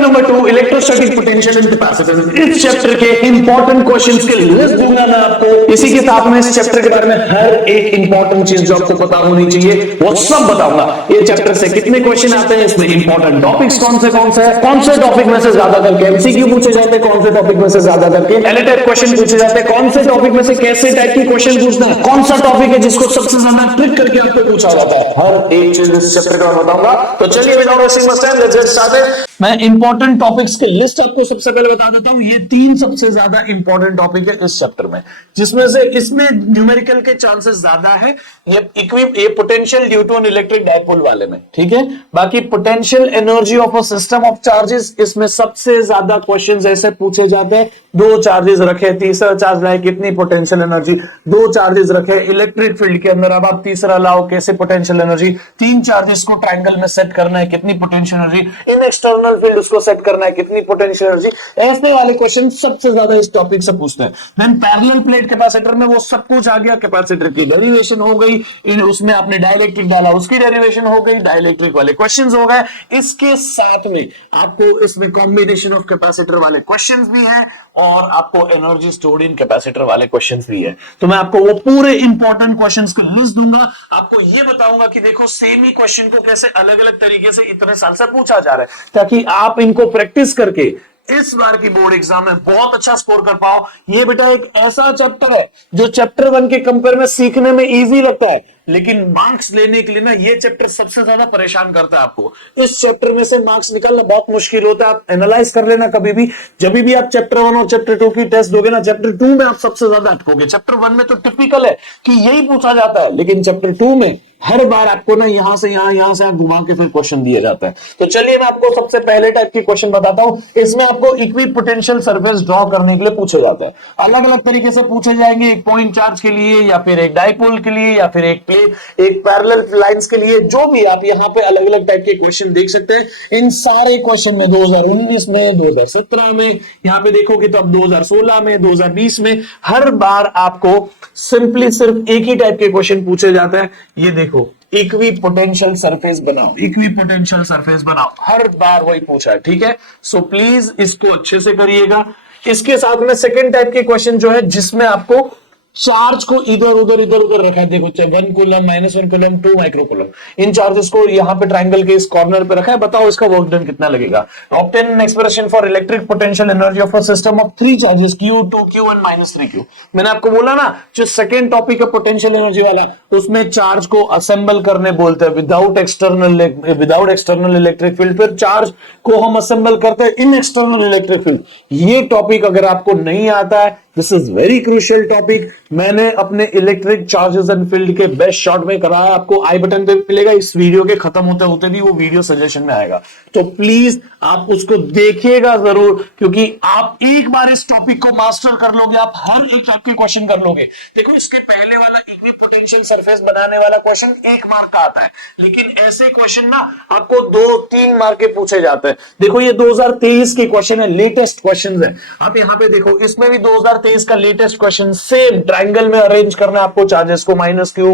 Number 2 electrostatic potential and capacitance. इस chapter के important questions के लिस्ट दूंगा मैं आपको। इसी के साथ में इस चैप्टर के बारे में हर एक इंपॉर्टेंट चीज जो आपको पता होनी चाहिए वो सब बताऊंगा। ये चैप्टर से कितने क्वेश्चन आते हैं, इसमें इंपॉर्टेंट टॉपिक्स कौन से टॉपिक में से ज्यादा करके एमसीक्यू पूछे जाते हैं, कौन से टॉपिक में से ज्यादा करके एलए टाइप क्वेश्चन पूछे जाते हैं, कौन से टॉपिक में से कैसे टाइप की क्वेश्चन पूछना है, कौन सा टॉपिक है जिसको सबसे ज्यादा ट्रिक करके आपको पूछा जाता है, हर एक चीज इस चैप्टर का बताऊंगा। तो चलिए without wasting much time let's get started. मैं इंपॉर्टेंट टॉपिक्स की लिस्ट आपको सबसे पहले बता देता हूं। ये 3 सबसे ज्यादा इंपॉर्टेंट टॉपिक है इस चैप्टर में, जिसमें से इसमें न्यूमेरिकल के चांसेस ज्यादा है। ये potential due to an electric dipole वाले में, ठीक है। बाकी potential energy of a system of charges, इसमें सबसे ज्यादा क्वेश्चंस ऐसे पूछे जाते हैं। 2 चार्जेस रखे, तीसरा चार्ज लाए, कितनी पोटेंशियल एनर्जी। 2 चार्जेस रखे इलेक्ट्रिक फील्ड के अंदर, अब आप तीसरा लाओ, कैसे पोटेंशियल एनर्जी। 3 चार्जेस को ट्रायंगल में सेट करना है, कितनी पोटेंशियल एनर्जी। इन एक्सटर्नल फील्ड उसको सेट करना है, कितनी पोटेंशियल एनर्जी। ऐसे वाले क्वेश्चन सबसे ज्यादा इस टॉपिक से पूछते हैं। देन पैरेलल प्लेट कैपेसिटर में वो सब कुछ आ गया। कैपेसिटर की डेरिवेशन हो गई, उसमें आपने डाइलेक्ट्रिक डाला, उसकी डेरिवेशन हो गई, डाइलेक्ट्रिक वाले क्वेश्चंस हो गए। इसके साथ में आपको इसमें कॉम्बिनेशन ऑफ कैपेसिटर वाले क्वेश्चंस भी हैं और आपको एनर्जी स्टोर्ड इन कैपेसिटर वाले क्वेश्चंस भी है। तो मैं आपको वो पूरे इंपॉर्टेंट क्वेश्चंस की लिस्ट दूंगा। आपको ये बताऊंगा कि देखो सेम ही क्वेश्चन को कैसे अलग अलग तरीके से इतने साल से पूछा जा रहा है, ताकि आप इनको प्रैक्टिस करके इस बार की बोर्ड एग्जाम में बहुत अच्छा स्कोर कर पाओ। ये बेटा एक ऐसा चैप्टर है जो चैप्टर 1 के कंपेयर में सीखने में इजी लगता है, लेकिन मार्क्स लेने के लिए ना ये चैप्टर सबसे ज्यादा परेशान करता है आपको। इस चैप्टर में से मार्क्स निकालना बहुत मुश्किल होता है। आप एनालाइज कर लेना कभी भी, जब भी आप चैप्टर 1 और चैप्टर 2 की टेस्ट दोगे ना, चैप्टर 2 में आप सबसे ज्यादा अटकोगे। चैप्टर 1 में तो टिपिकल है कि यही पूछा जाता है, लेकिन चैप्टर 2 में हर बार आपको ना यहां से यहां घुमा के फिर क्वेश्चन दिया जाता है। तो चलिए मैं आपको सबसे पहले टाइप की क्वेश्चन बताता हूं। इसमें आपको इक्विपोटेंशियल सरफेस ड्रॉ करने के लिए पूछे जाता है। अलग अलग तरीके से पूछे जाएंगे, एक पॉइंट चार्ज के लिए, या फिर एक डाइपोल के लिए, या फिर एक प्लेट, एक पैरेलल लाइंस के लिए, जो भी आप यहाँ पे अलग अलग टाइप के क्वेश्चन देख सकते हैं। इन सारे क्वेश्चन में 2019 में, 2017 में, यहाँ पे देखोगे तो अब 2016 में, 2020 में, हर बार आपको सिंपली सिर्फ एक ही टाइप के क्वेश्चन पूछे जाते हैं। ये देखो, इक्विपोटेंशियल सरफेस बनाओ, इक्विपोटेंशियल सरफेस बनाओ, हर बार वही पूछा है, ठीक है। सो प्लीज इसको अच्छे से करिएगा। इसके साथ में सेकंड टाइप के क्वेश्चन जो है, जिसमें आपको चार्ज को इधर उधर रखा है। देखो 1 कूलम, -1 कूलम, 2 माइक्रो कूलम, इन चार्जेस को यहाँ पे ट्रायंगल के इस कॉर्नर पे रखा है। बताओ इसका वर्क डन कितना लगेगा। Obtain an expression for electric potential energy of a system of 3 charges Q2, Q1, -3Q। मैंने आपको बोला ना, जो सेकेंड टॉपिक है पोटेंशियल एनर्जी वाला, उसमें चार्ज को असेंबल करने बोलते हैं विदाउट एक्सटर्नल इलेक्ट्रिक फील्ड। फिर चार्ज को हम असेंबल करते हैं इन एक्सटर्नल इलेक्ट्रिक फील्ड। ये टॉपिक अगर आपको नहीं आता है, this is very crucial topic. मैंने अपने इलेक्ट्रिक चार्जेस एंड फील्ड के बेस्ट शॉर्ट में कराया, आपको आई बटन पे मिलेगा। इस वीडियो के खत्म होते होते भी वो वीडियो सजेशन में आएगा, तो प्लीज आप उसको देखिएगा जरूर, क्योंकि आप एक बार इस टॉपिक को मास्टर कर लोगे, आप हर एक टाइप के क्वेश्चन कर लोगे। देखो इसके पहले वाला इक्विपोटेंशियल सरफेस बनाने वाला क्वेश्चन 1 मार्क का आता है, लेकिन ऐसे क्वेश्चन ना आपको 2-3 मार्क के पूछे जाते हैं। देखो ये 2023 के क्वेश्चन है, लेटेस्ट क्वेश्चन है। आप यहाँ पे देखो, इसमें भी 2023 का लेटेस्ट क्वेश्चन सेम ट्रायंगल में अरेंज करना है आपको चार्जेस को, -Q,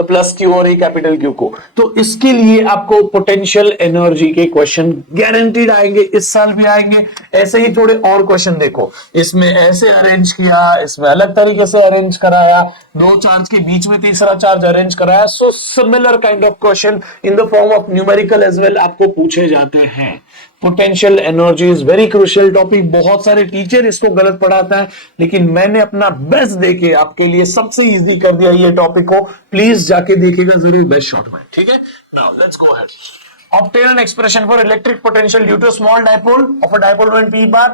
+Q और कैपिटल Q को। तो इसके लिए आपको पोटेंशियल एनर्जी के क्वेश्चन गारंटीड आएंगे, इस साल भी आएंगे। ऐसे ही थोड़े और क्वेश्चन देखो, इसमें ऐसे अरेंज किया, इसमें अलग तरीके से अरेंज कराया, 2 चार्ज के बीच में तीसरा चार्ज अरेंज कराया। So similar kind of question in the form of numerical as well आपको पूछे जाते हैं। Potential energy is very crucial topic. बहुत सारे टीचर इसको गलत पढ़ाता है, लेकिन मैंने अपना बेस्ट देके आपके लिए सबसे इजी कर दिया ये टॉपिक को। प्लीज जाके देखिएगा जरूर बेस्ट शॉट में, ठीक है। Now let's go ahead. Obtain an expression for electric potential due to a small dipole of a dipole moment p bar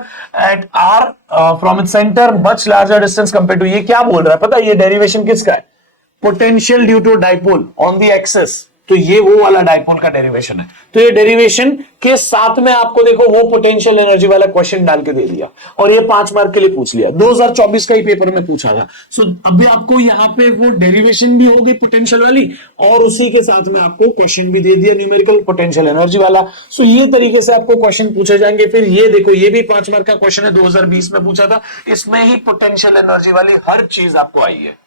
at r from its center much larger distance compared to। ये क्या बोल रहा है पता है, ये derivation किसका है? Potential due to dipole on the axis. तो ये वो वाला डाइपोल का डेरिवेशन है। तो ये डेरिवेशन के साथ में आपको देखो वो पोटेंशियल एनर्जी वाला क्वेश्चन डाल के दे दिया, और ये 5 मार्क के लिए पूछ लिया। 2024 का ही पेपर में पूछा था। सो अभी आपको यहाँ पे वो डेरिवेशन भी होगी पोटेंशियल वाली, और उसी के साथ में आपको क्वेश्चन भी दे दिया न्यूमेरिकल पोटेंशियल एनर्जी वाला। सो ये तरीके से आपको क्वेश्चन पूछे जाएंगे। फिर ये देखो, ये भी 5 मार्क का क्वेश्चन है, 2020 में पूछा था। इसमें ही पोटेंशियल एनर्जी वाली हर चीज आपको आई है।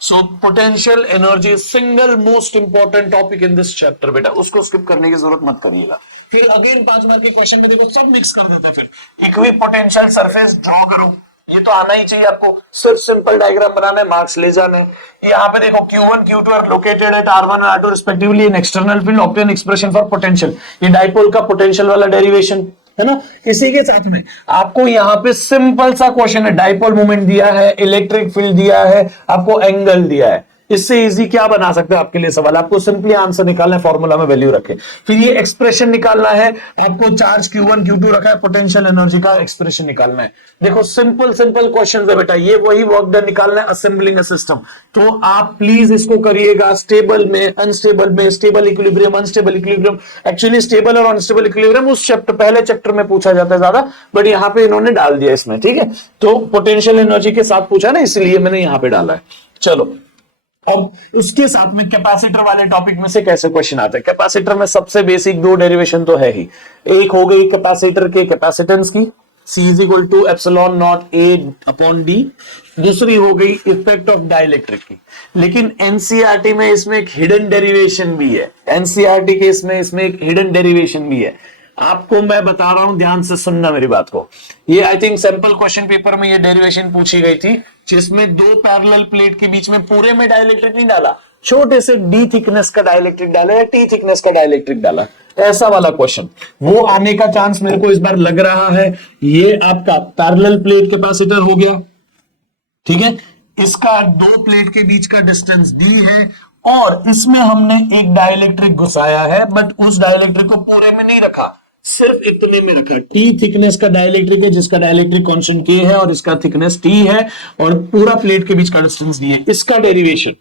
So potential energy single most important topic in this chapter बेटा, उसको स्किप करने की जरूरत मत करिएगा। फिर अगेन 5 मार्क के क्वेश्चन में देखो सब मिक्स कर देते, फिर इक्वी पोटेंशियल सरफेस ड्रॉ करो, ये तो आना ही चाहिए आपको, सिर्फ सिंपल डायग्राम बनाना है, मार्क्स ले जाने। यहाँ पे देखो Q1 Q2 are located at R1 और R2 respectively in external field, obtain expression for potential, ये डाइपोल का पोटेंशियल वाला डेरिवेशन है ना। इसी के साथ में आपको यहाँ पे सिंपल सा क्वेश्चन है, डाइपोल मोमेंट दिया है, इलेक्ट्रिक फील्ड दिया है, आपको एंगल दिया है, इससे इजी क्या बना सकते हो आपके लिए सवाल, आपको सिंपली आंसर निकालना है, फॉर्मूला में वैल्यू रखें, फिर ये एक्सप्रेशन निकालना है, आपको चार्ज Q1 Q2 रखा है, पोटेंशियल एनर्जी का एक्सप्रेशन निकालना है। देखो सिंपल सिंपल क्वेश्चन है बेटा, ये वही वर्क डन निकालना है, असेंबलिंग अ सिस्टम। तो आप प्लीज इसको करिएगा स्टेबल में, अनस्टेबल में, stable equilibrium, unstable equilibrium. Actually stable और अनस्टेबल इक्विलिब्रियम उस चैप्टर पहले चैप्टर में पूछा जाता है ज्यादा, बट यहाँ पे इन्होंने डाल दिया इसमें, ठीक है। तो पोटेंशियल एनर्जी के साथ पूछा ना, इसलिए मैंने यहाँ पे डाला है। चलो अब उसके साथ में कैपेसिटर वाले टॉपिक में से कैसे क्वेश्चन आते हैं। कैपेसिटर में सबसे बेसिक 2 डेरिवेशन तो है ही, एक हो गई कैपेसिटर के कैपेसिटेंस की, C is equal to epsilon naught A upon D, दूसरी हो गई इफेक्ट ऑफ डाइलेक्ट्रिक की। लेकिन एनसीईआरटी में इसमें एक हिडन डेरिवेशन भी है, एनसीईआरटी के इसमें एक हिडन डेरिवेशन भी है, आपको मैं बता रहा हूं, ध्यान से सुनना मेरी बात को। ये I think sample question paper में ये डेरिवेशन पूछी गई थी, जिसमें 2 पैरेलल प्लेट के बीच में पूरे में डाइलेक्ट्रिक नहीं डाला, छोटे से D थिकनेस का डाइलेक्ट्रिक डाला या T थिकनेस का डाइलेक्ट्रिक डाला, ऐसा वाला क्वेश्चन वो आने का चांस मेरे को इस बार लग रहा है। ये आपका पैरेलल प्लेट कैपेसिटर हो गया, ठीक है, इसका 2 प्लेट के बीच का डिस्टेंस D है, और इसमें हमने एक डाइलेक्ट्रिक घुसाया है, बट उस डाइलेक्ट्रिक को पूरे में नहीं रखा, सिर्फ इतने में रखा। T थिकनेस का डाइलेक्ट्रिक है, जिसका डाइलेक्ट्रिक कांस्टेंट K है और इसका थिकनेस T है, और पूरा प्लेट के बीच का डिस्टेंस D है। इसका डेरिवेशन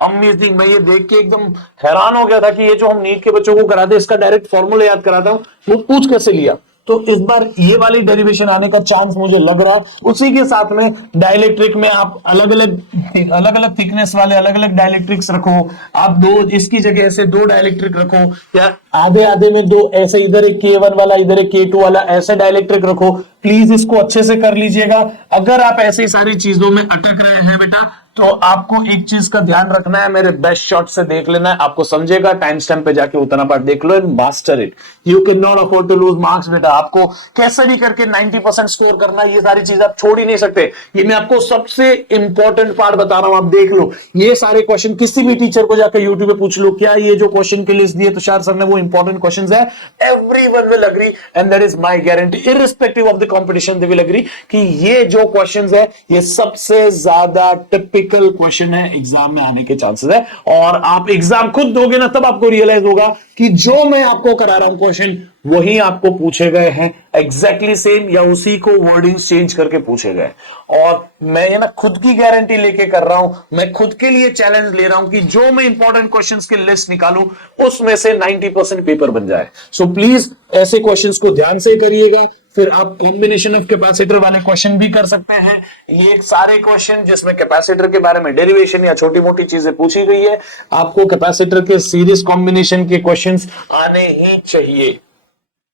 अमेजिंग, मैं ये देख के एकदम हैरान हो गया था कि ये जो हम नीट के बच्चों को कराते हैं, इसका डायरेक्ट फॉर्मूला याद कराता हूं, वो पूछ कैसे लिया। तो इस बार ये वाली डेरिवेशन आने का चांस मुझे लग रहा है। उसी के साथ में डाइलेक्ट्रिक में आप अलग अलग थिकनेस वाले अलग अलग डाइलेक्ट्रिक्स रखो, आप 2 इसकी जगह ऐसे 2 डाइलेक्ट्रिक रखो, या आधे आधे में 2 ऐसे, इधर एक K1 वाला इधर एक K2 वाला, ऐसे डाइलेक्ट्रिक रखो। प्लीज इसको अच्छे से कर लीजिएगा। अगर आप ऐसी सारी चीजों में अटक रहे हैं बेटा, तो आपको एक चीज का ध्यान रखना है, मेरे बेस्ट शॉट से देख लेना है, आपको समझेगा, टाइम स्टैम्प पे जाके उतना पार्ट देख लो and master it. You can not afford to lose marks बेटा, आपको कैसे भी करके 90% स्कोर करना है, ये सारी चीज आप छोड़ ही नहीं सकते। ये मैं आपको सबसे इंपॉर्टेंट पार्ट बता रहा हूं, आप देख लो, ये सारे क्वेश्चन किसी भी टीचर को जाकर यूट्यूब पे पूछ लो, क्या ये जो क्वेश्चन की लिस्ट दी है तुषार सर ने वो इंपॉर्टेंट क्वेश्चन है, everyone will agree and that is my guarantee, irrespective of the competition they will agree कि ये जो क्वेश्चन है ये सबसे ज्यादा टिपिकल क्वेश्चन है, एग्जाम में आने के चांसेस है। और आप एग्जाम खुद दोगे ना, तब आपको रियलाइज होगा कि जो मैं आपको करा रहा हूं क्वेश्चन वही आपको पूछे गए हैं, एग्जैक्टली सेम, या उसी को वर्डिंग्स चेंज करके पूछे गए। और मैं ये ना खुद की गारंटी लेके कर रहा हूं, मैं खुद के लिए चैलेंज ले रहा हूं कि जो मैं इंपॉर्टेंट क्वेश्चंस की लिस्ट निकालूं उसमें से 90% पेपर बन जाए। सो प्लीज ऐसे क्वेश्चंस को ध्यान से करिएगा। फिर आप कॉम्बिनेशन ऑफ कैपेसिटर वाले क्वेश्चन भी कर सकते हैं। ये सारे क्वेश्चन जिसमें कैपेसिटर के बारे में डेरिवेशन या छोटी मोटी चीजें पूछी गई है, आपको कैपेसिटर के सीरीज कॉम्बिनेशन के क्वेश्चंस आने ही चाहिए,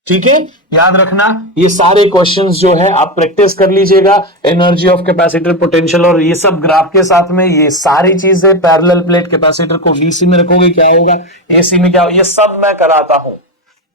ठीक है। याद रखना, ये सारे क्वेश्चंस जो है आप प्रैक्टिस कर लीजिएगा, एनर्जी ऑफ कैपेसिटर, पोटेंशियल और ये सब ग्राफ के साथ में, ये सारी चीजें। पैरेलल प्लेट कैपेसिटर को डीसी में रखोगे क्या होगा, एसी में क्या होगा, ये सब मैं कराता हूं।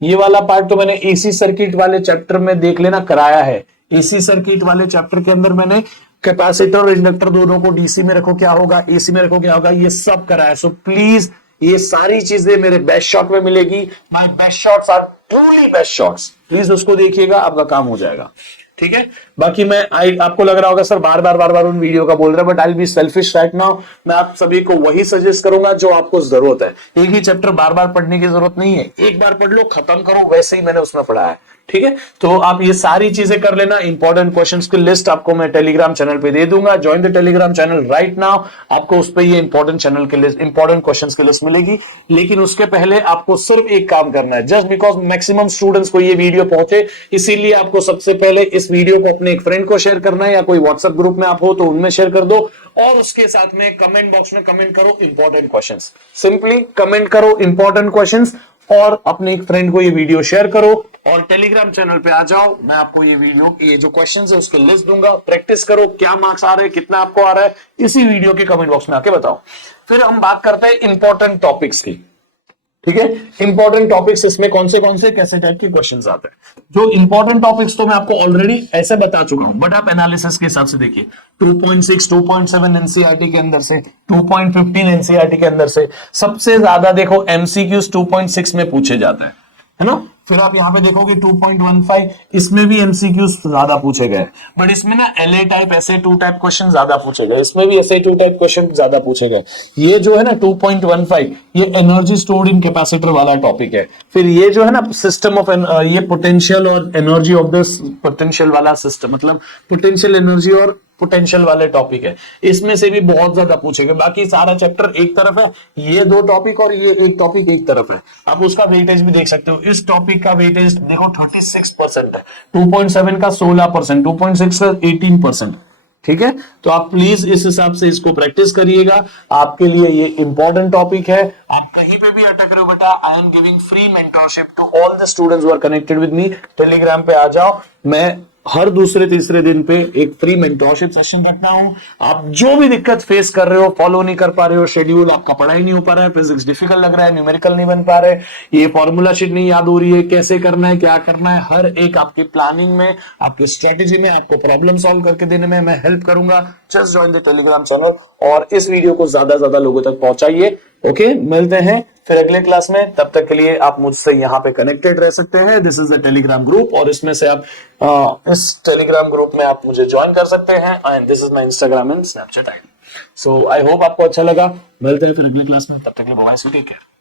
ये वाला पार्ट तो मैंने एसी सर्किट वाले चैप्टर में देख लेना कराया है। एसी सर्किट वाले चैप्टर के अंदर मैंने कैपेसिटर और इंडक्टर दोनों को डीसी में रखो क्या होगा, एसी में रखो क्या होगा, ये सब कराया। सो प्लीज ये सारी चीजें मेरे बेस्ट शॉट में मिलेगी। My best shots are truly best shots, please उसको देखिएगा, आपका काम हो जाएगा, ठीक है। बाकी मैं आपको लग रहा होगा सर बार बार उन वीडियो का बोल रहा है, but I will be selfish right now. मैं आप सभी को वही सजेस्ट करूंगा जो आपको जरूरत है। एक ही चैप्टर बार बार पढ़ने की जरूरत नहीं है, एक बार पढ़ लो खत्म करो, वैसे ही मैंने उसमें पढ़ा है, ठीक है। तो आप ये सारी चीजें कर लेना। इंपॉर्टेंट क्वेश्चंस की लिस्ट आपको मैं टेलीग्राम चैनल पे दे दूंगा, join the Telegram channel right now. आपको उस पर ये इंपॉर्टेंट चैनल की लिस्ट, इंपॉर्टेंट क्वेश्चंस की लिस्ट मिलेगी। लेकिन उसके पहले आपको सिर्फ एक काम करना है, जस्ट बिकॉज मैक्सिमम स्टूडेंट्स को ये वीडियो पहुंचे, इसीलिए आपको सबसे पहले इस वीडियो को अपने एक फ्रेंड को शेयर करना है, या कोई व्हाट्सएप ग्रुप में आप हो तो उनमें शेयर कर दो, और उसके साथ में कमेंट बॉक्स में कमेंट करो इंपॉर्टेंट क्वेश्चंस। सिंपली कमेंट करो इंपॉर्टेंट क्वेश्चंस, और अपने एक फ्रेंड को ये वीडियो शेयर करो और टेलीग्राम चैनल पे आ जाओ। मैं आपको ये वीडियो, ये जो क्वेश्चंस है उसके लिस्ट दूंगा, प्रैक्टिस करो, क्या मार्क्स आ रहे हैं, कितना आपको आ रहा है, इसी वीडियो के कमेंट बॉक्स में आके बताओ। फिर हम बात करते हैं इंपॉर्टेंट टॉपिक्स की। ठीक है, इंपॉर्टेंट टॉपिक्स इसमें कौन से कैसे टाइप के क्वेश्चंस आते हैं। जो इंपॉर्टेंट टॉपिक्स तो मैं आपको ऑलरेडी ऐसे बता चुका हूं, बट आप एनालिसिस के हिसाब से देखिए 2.6 2.7 एनसीईआरटी के अंदर से, 2.15 एनसीईआरटी के अंदर से सबसे ज्यादा देखो एमसीक्यूज 2.6 में पूछे जाते हैं, है ना। फिर आप यहां पे देखोगे 2.15, इसमें भी एमसीक्यूज ज्यादा पूछे गए, बट इसमें ना LA type, SA 2 type question ज्यादा पूछे गए, इसमें भी एसए 2 टाइप क्वेश्चन ज्यादा पूछे गए। ये जो है ना 2.15, ये एनर्जी स्टोर्ड इन कैपेसिटर वाला टॉपिक है। फिर ये जो है ना सिस्टम ऑफ, ये पोटेंशियल और एनर्जी ऑफ द पोटेंशियल वाला सिस्टम, मतलब पोटेंशियल एनर्जी और पोटेंशियल वाले टॉपिक है, इसमें से भी बहुत ज्यादा पूछेंगे। बाकी सारा चैप्टर एक तरफ है, ये 2 टॉपिक और ये एक टॉपिक एक तरफ है। आप उसका वेटेज भी देख सकते हो। इस टॉपिक का वेटेज देखो 36% है, 2.7 का 16%, 2.6 का 18%। ठीक है, तो आप प्लीज इस हिसाब से इसको प्रैक्टिस करिएगा, आपके लिए ये इंपॉर्टेंट टॉपिक है। आप कहीं पे भी अटक रहे हो बेटा, I am giving free mentorship to all the students who are connected with me. Telegram पे आ जाओ, मैं हर दूसरे तीसरे दिन पे एक फ्री मेंटरशिप सेशन रखता हूं। आप जो भी दिक्कत फेस कर रहे हो, फॉलो नहीं कर पा रहे हो, शेड्यूल आपका पढ़ाई नहीं हो पा रहा है, फिजिक्स डिफिकल्ट लग रहा है, न्यूमेरिकल नहीं बन पा रहे, ये फॉर्मूला शीट नहीं याद हो रही है, कैसे करना है, क्या करना है, हर एक आपकी प्लानिंग में, आपकी स्ट्रेटेजी में, आपको प्रॉब्लम सॉल्व करके देने में मैं हेल्प करूंगा। Just join the Telegram channel और इस वीडियो को ज्यादा ज्यादा लोगों तक पहुंचाइए। ओके, मिलते हैं फिर अगले क्लास में। तब तक के लिए आप मुझसे यहाँ पे कनेक्टेड रह सकते हैं। This is the Telegram group और इसमें से आप इस टेलीग्राम ग्रुप में आप मुझे ज्वाइन कर सकते हैं। And this is my Instagram and Snapchat ID. So I hope आपको अच्छा लगा। मिलते हैं फिर अगले क्लास में, तब तक के लिए बाय बाय, टेक केयर।